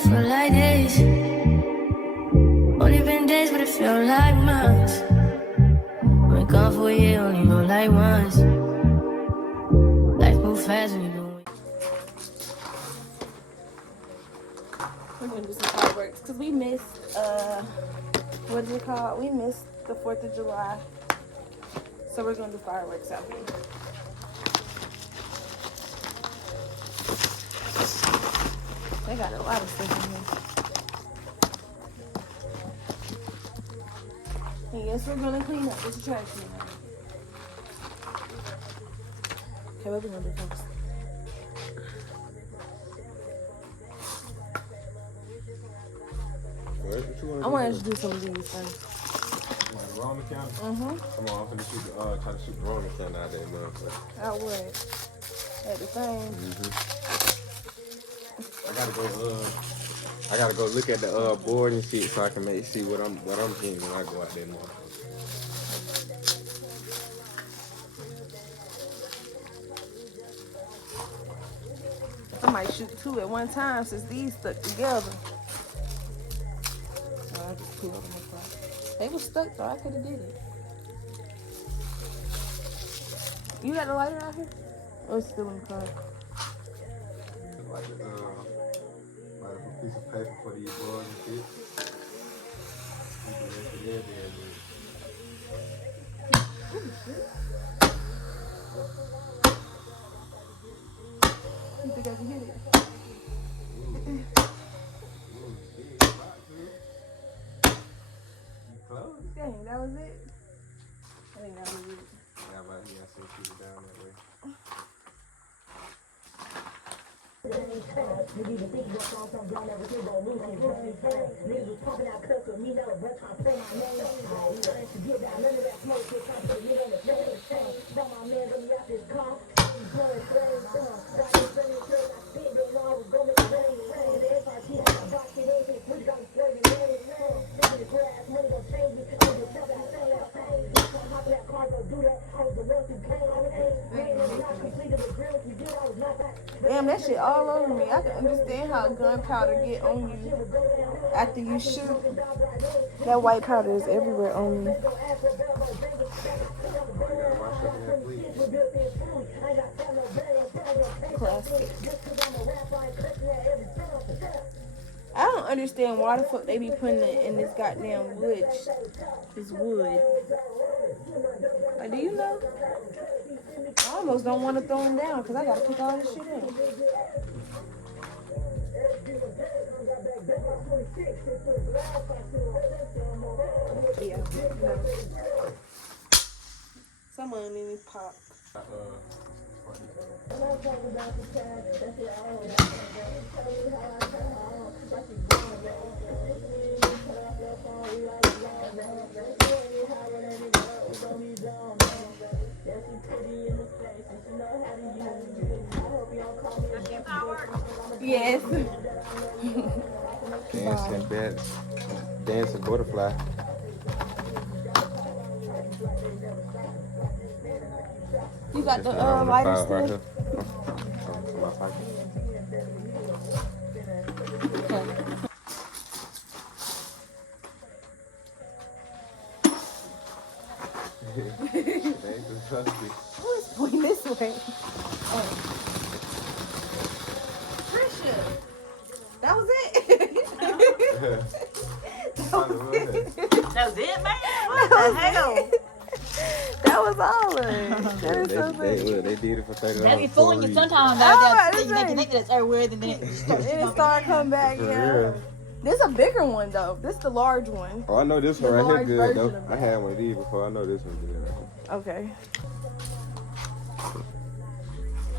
it feel like days. Only been days, but it feel like months. Been gone for a year, only know like once. Life move fast when you doing. We're gonna do some fireworks because we missed what is it called? We missed the 4th of July. So we're gonna do fireworks out here. They got a lot of stuff in here. And yes, we're gonna clean up. It's a trash can. Okay, what we gonna do first? I want to do some of these first. The Roman counter? Mm-hmm. Come on, I'm finna shoot try to shoot the Roman counter out there, motherfucker. Out what? At the thing. I gotta go look at the board and shit so I can see what I'm hitting when I go out there, motherfucker. I might shoot 2 at one time since these stuck together. Oh, I just pulled them apart. They were stuck though. I could have did it. You got the lighter out here? Or it's still in the car? Like a piece of paper for these boards and shit. You think I can hit it? Close. Dang, that was it? I think that was it. Yeah, but he got some people down that way. Damn, that shit all over me. I can understand how gunpowder get on you after you shoot. That white powder is everywhere on me. Classic. I don't understand why the fuck they be putting it in this goddamn wood. This wood. Like, do you know? I almost don't want to throw them down because I gotta pick all this shit up. Yeah, no. Some of them need to pop. Yes. Dancing butterfly. You got the lighter still? Right here. My pocket. Okay. Who is pointing this way? Oh. Trisha, that was it? That was it, man? What the hell? That was all of it. That is so funny. They did it for $30. They be fooling you sometimes. Oh, They think that's everywhere, and then it It started coming back, yeah. This is a bigger one, though. This is the large one. Oh, I know this one The right here large good, version though. of I that. had one of these before. I know this one good. Okay.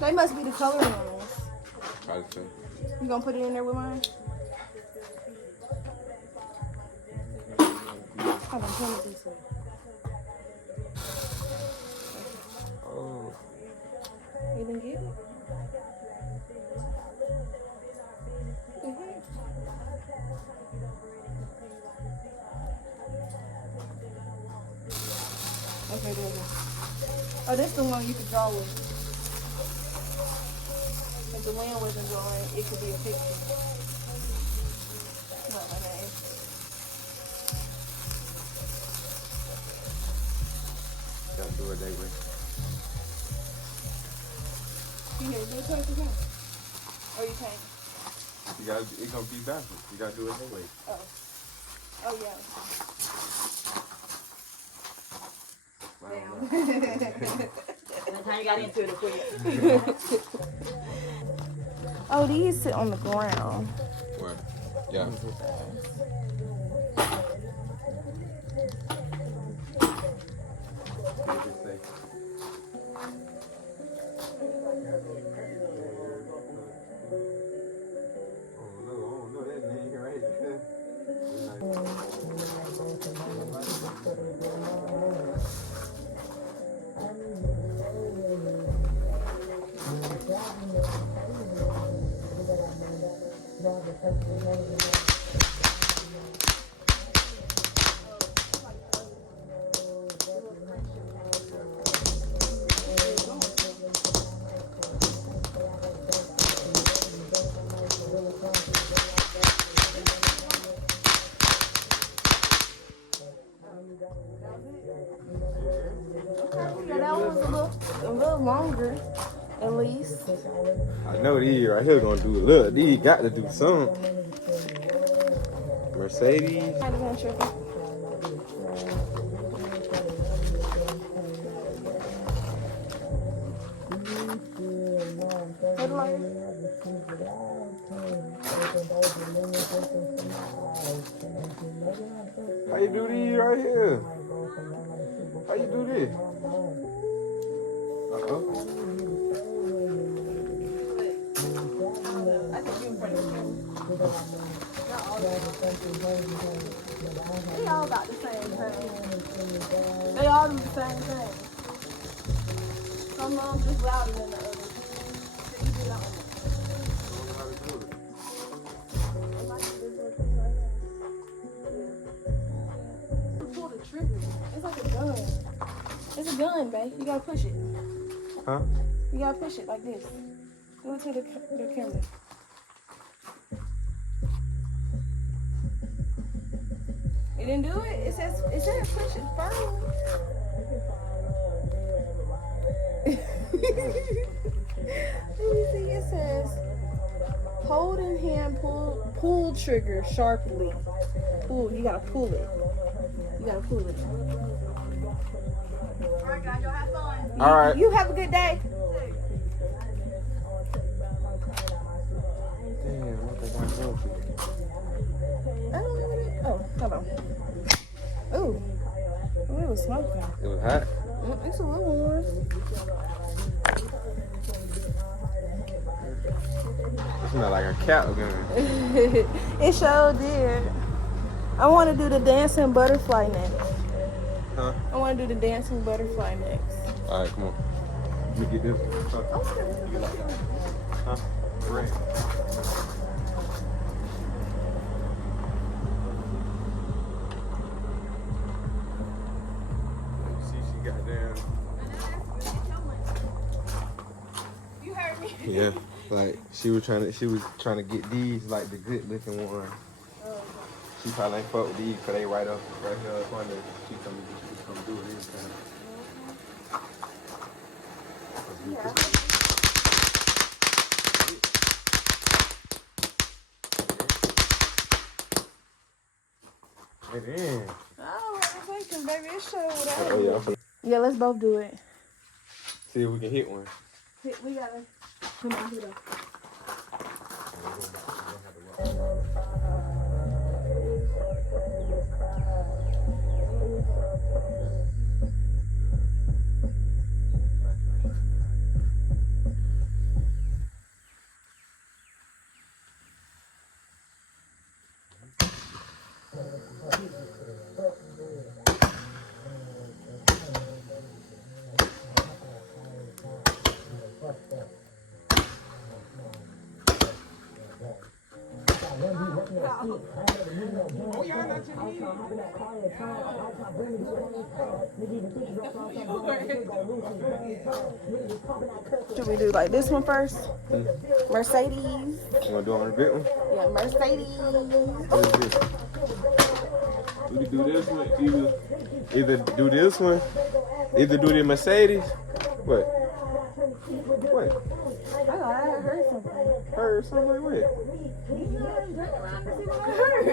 They must be the color ones. Probably so. You gonna put it in there with mine? Hold on, turn it this way. Oh. You didn't get it? Okay, there we go. Oh, this the one you could draw with. If the wind wasn't blowing, it could be a picture. it that way. You need to do it twice again. Or you can't? You gotta, it's gonna be backwards. You gotta do it that way. Oh. Oh, yeah. How you got into it quick? Oh, these sit on the ground. Where? Yeah. Yeah, that one was a little longer, at least. I know these right here gonna do a look. These got to do something. Mercedes. I don't tripping. How you do these right here? How you do this? They all got the same thing. They all do the same thing. Some of them just louder than the others. So you do that one. Pull the trigger. It's like a gun. It's a gun, babe. You gotta push it. Huh? You gotta push it like this. Go to the camera. You didn't do it? It says push it firm. Let me see. It says hold in hand, pull trigger sharply. Pull. You gotta pull it. You gotta pull it. All right, guys, y'all have fun. All right. You have a good day. Damn, what the hell? I don't know what it. Oh, hold on. Ooh. Oh, it was smoking. It was hot. It's a little warm. It smelled like a cat gun. It sure did. I want to do the dancing butterfly next. Huh? I want to do the dancing butterfly next. All right, come on. Let me get this. Huh? You like that? Huh? Right. See, she got down. You heard me. Yeah, like she was trying to get these like the good looking ones. She probably ain't fuck with these because they right here up under. She told me she could come do it anytime. Get in. Oh, I'm thinking, baby, it showed what I Oh yeah, I'm finna Yeah, let's both do it. see if we can hit one. We gotta come on, here. Should we do like this one first? Mercedes. You wanna do it on the big one? Yeah, Mercedes. What is this? We can do this one, either do this one Either do the Mercedes. What? What? I thought I had heard something. Heard something like what? I'm looking around to see what I heard.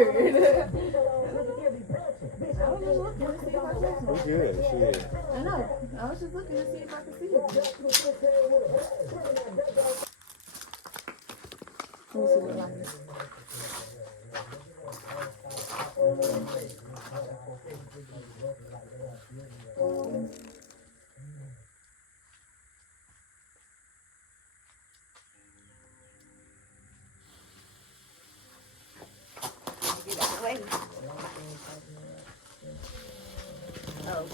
I was just looking to see if I could. We good, shit. I know. I was just looking to see if I could see it. Let me see what line is. Get out of the way. Oh.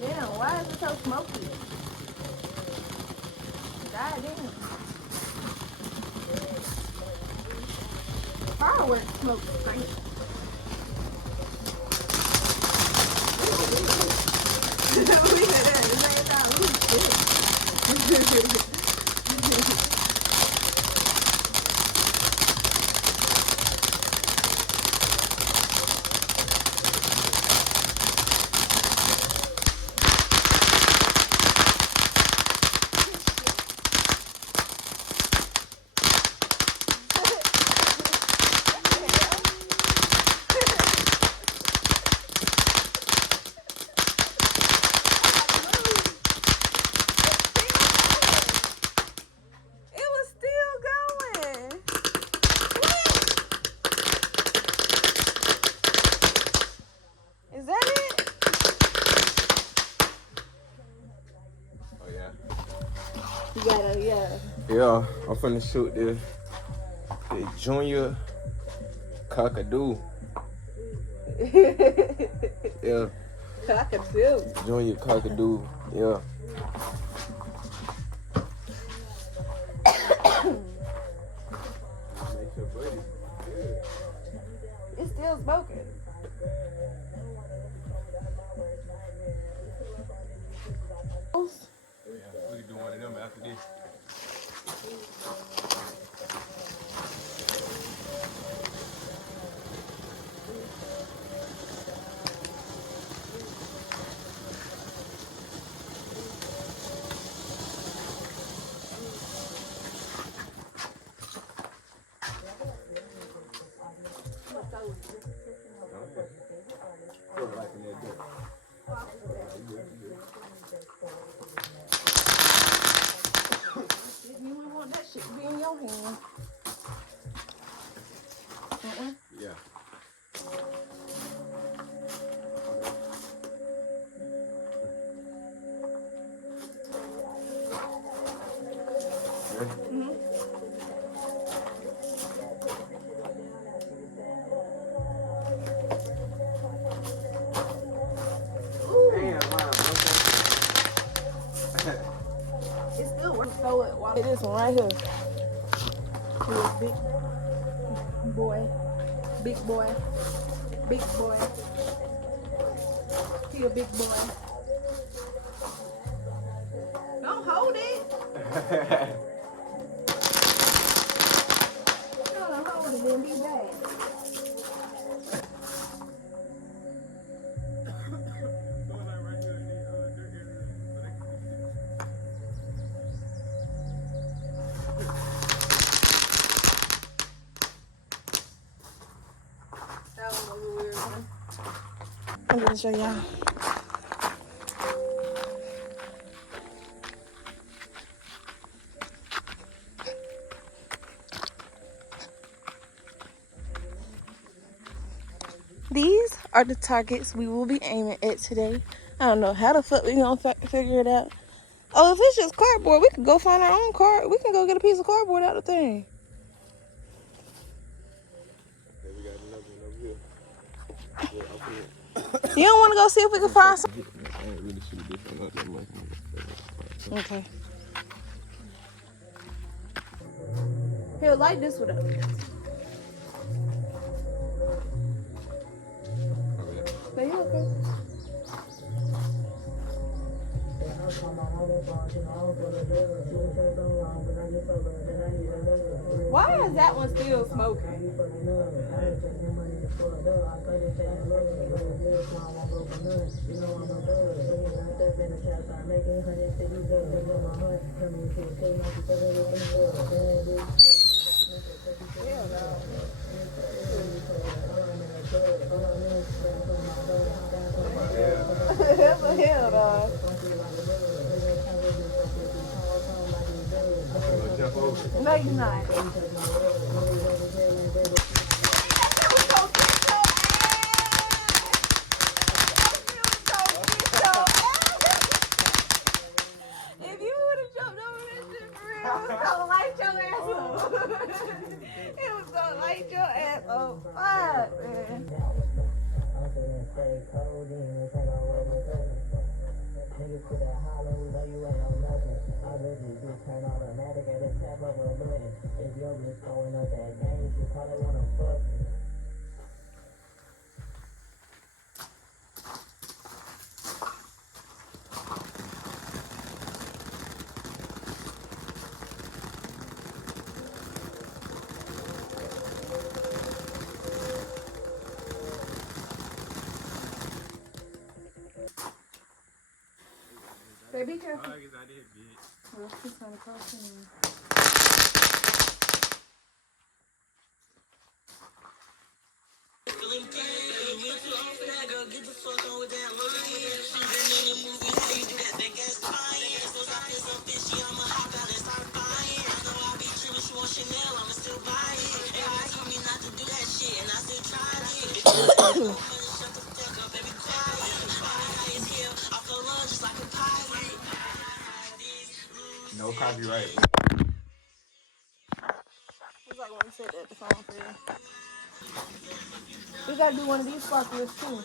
Yeah, why is it so smoky? God damn. Fireworks smoke is crazy. We had that at the same time. We was sick. It was still going. Is that it? Oh yeah. You gotta, yeah. Yeah, I'm finna shoot the junior cockadoo. Yeah, Cockatoo. junior cockadoo. Yeah. It's still smoking. We can do one of them after this. You wouldn't want that shit to be in your hand. Yeah. It still works. Throw it while this one right here. Here's big boy. Big boy. Big boy. He a big boy. Don't hold it. Don't hold it and be bad. That one was a weird one. I'm gonna show y'all. These are the targets we will be aiming at today. I don't know how the fuck we gonna figure it out. Oh, if it's just cardboard, we can go find our own card. We can go get a piece of cardboard out of the thing. Okay, we got another one over here. Yeah, I'll put it. You don't want to go see if we can find some? I ain't really shoot this one up that much. Okay. Here, light this one up. Okay. Are you okay? Why is that one still smoking? Hell no. That's a hell dog. Jump over. No, you're not. If you would have jumped over that shit for real, it was gonna light your ass up. It was gonna light your ass up. Fuck, man. Niggas put that hollow, though you ain't on nothing. I really do turn automatic at the tap of a button. If your bitch throwing up that game, she probably wanna fuck. Baby, be careful. I guess I did, bitch. Well, she's gonna cross in. No copyright. It's like when you said that the phone for you. We gotta do one of these sparklers too.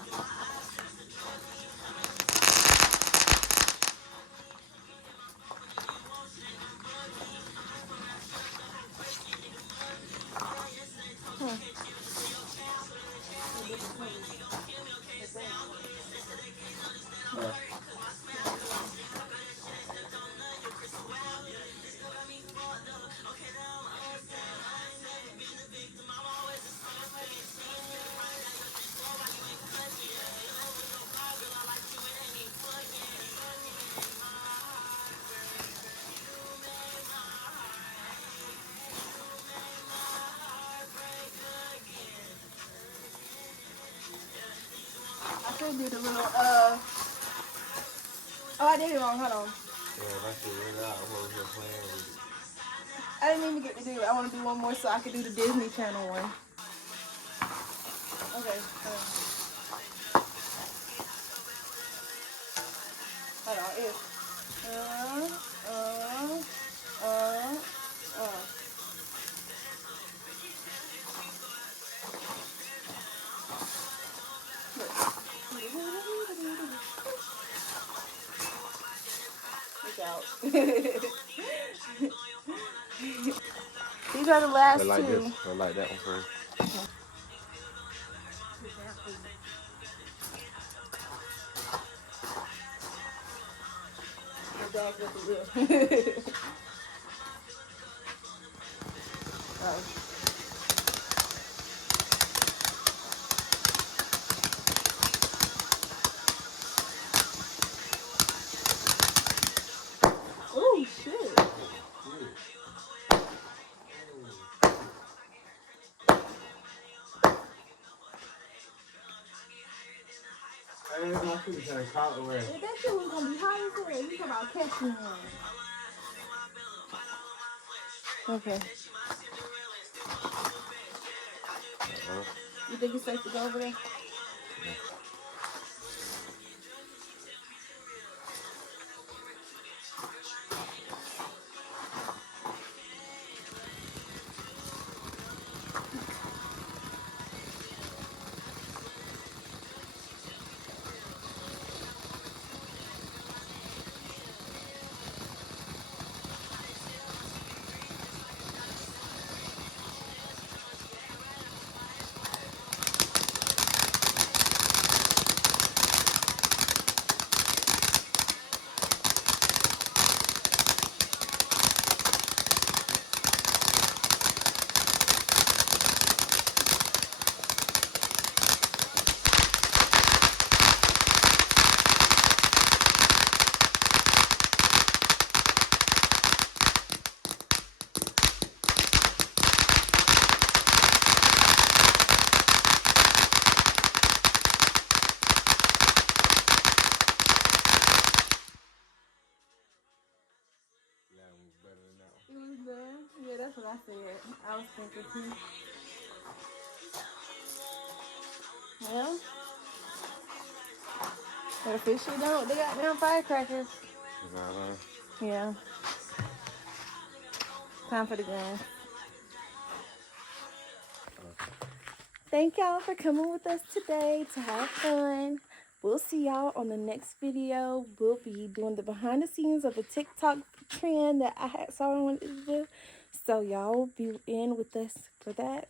I should do the little oh, I did it wrong, hold on. Yeah, that shit really out. I'm over here playing with it. I didn't even get to do it. I want to do one more so I can do the Disney Channel one. Okay, hold on. It's Look out. These are the last But like two. this, or like that one first. The bag with the wheel. Oh shit. I ain't gonna keep trying to call it away. If that shit was gonna be hot as hell, you talk about catching one. Okay. You think it's safe to go over there? It was done. Yeah, that's what I said. I was thinking too. Well, they're officially done with the goddamn firecrackers. Uh-huh. Yeah. Time for the gun. Thank y'all for coming with us today to have fun. We'll see y'all on the next video. We'll be doing the behind the scenes of the TikTok trend that I had saw I wanted to do. So y'all will be in with us for that.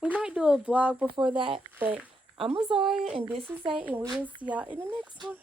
We might do a vlog before that, but I'm Azaria and this is Zay, and we will see y'all in the next one.